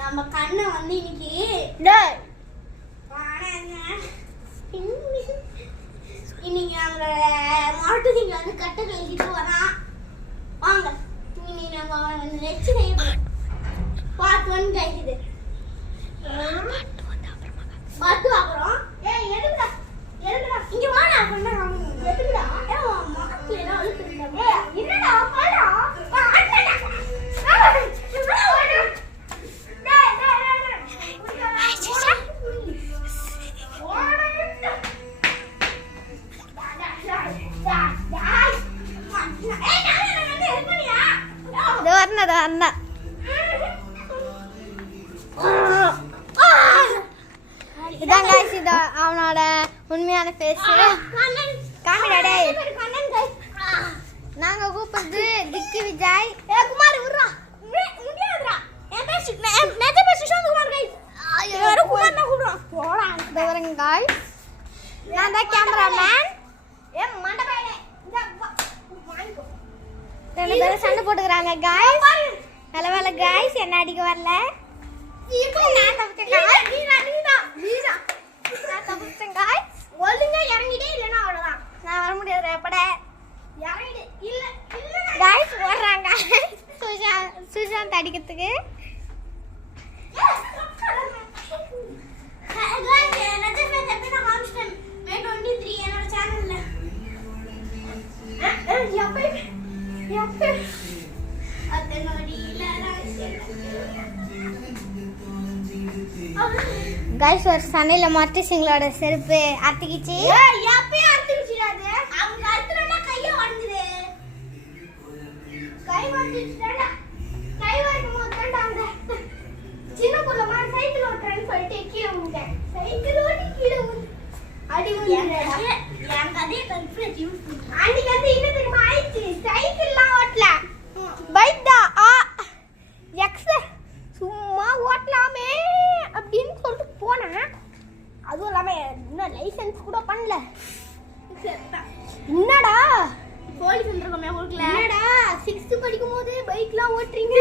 நம்ம கண்ணை வந்து இன்னைக்கு இன்னைக்கு நம்மளோட மாட்டு திங்க வந்து கட்டை கழிக்கிட்டு வரான். வாங்க இன்னைக்கு நம்ம நெச்சு பார்ட் 1 கழிக்குது. பார்ட் 2 அப்புறம் எதுக்குடா இங்க வாடா பண்ண எதுக்குடா மாட்டு எல்லாம் அழுத்துறீங்க. என்னடா பாடா இதான் गाइस இது அவனோட உண்மையான ஃபேஸ். காமிடா டேய். நாங்க கூப்பிடுறது திக்கி விஜய். குமார் விடுறா முடியாதுடா. என் பேசி நேத்த பேசி குமார் गाइस. யாரோ குமார் நான் கூப்பிடுறோம். போடா தவறங்க गाइस. நான் தான் கேமராமேன். மண்டபையிலே இந்த வாங்கிக்கோ. ரெண்டு பேரும் சண்டை போட்டுக்கறாங்க गाइस. நல்ல வேளை गाइस என்ன அடிக்க வரல. நான் தப்பிச்சேன் நீதா நான் தப்பிச்சேன் गाइस. ஒழுங்கா இறங்கிட்டே இல்லனா அவ்வளவுதான். நான் வர முடியாது எப்பட இறங்கிடு இல்ல गाइस வர்றாங்க சுஜாந்த் அடிக்கிறதுக்கு. என்னோட சேனல்ல गाइस ஒரு சனையில மாட்டி சிங்களோட செருப்பு அறுத்துக்கிச்சு. எப்பயும் அறுத்துக்கிச்சிடாது. அவங்க அறுத்துறனா கைய உடைஞ்சிரு. கை உடைஞ்சிடுடா. கை உடைக்கும் போது தான் அந்த சின்ன புள்ள மாதிரி சைக்கிள் ஓட்டுறேன்னு சொல்லிட்டு கீழே விழுந்தேன். சைக்கிள் ஓட்டி கீழே விழுந்து அடி விழுந்தேடா. என் கதையை கன்ஃபியூஸ் யூஸ் பண்ணு. அன்னைக்கு வந்து என்ன தெரியுமா ஆயிடுச்சு? சைக்கிள்லாம் ஓட்டல. பைக் தான் எக்ஸ் சும்மா ஓட்டலாமே அப்படின்னு சொல்லிட்டு போனேன். அதுவும் இல்லாம இன்னும் லைசன்ஸ் கூட பண்ணல. என்னடா போலீஸ் வந்துருக்கோமே கொடுக்கல. என்னடா 6th படிக்கும் போது பைக்லாம் ஓட்டுறீங்க.